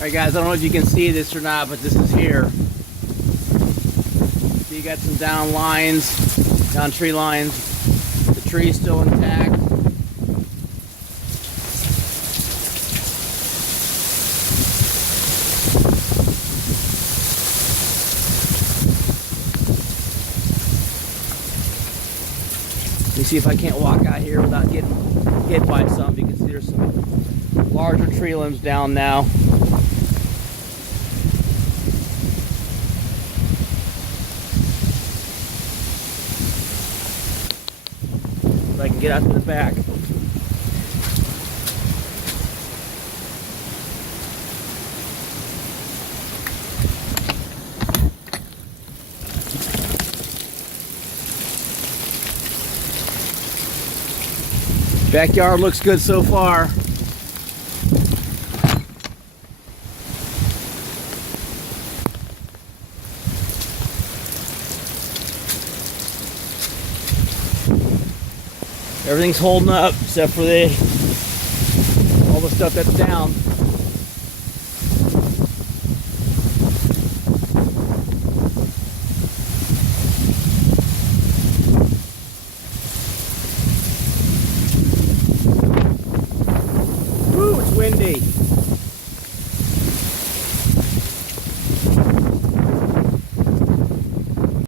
Alright guys, I don't know if you can see this or not, but this is here. So you got some down lines, down tree lines. The tree's still intact. Let me see if I can't walk out here without getting hit by something. You can see there's some larger tree limbs down now. If I can get out to the back. Backyard looks good so far. Everything's holding up except for all the stuff that's down. Woo, it's windy.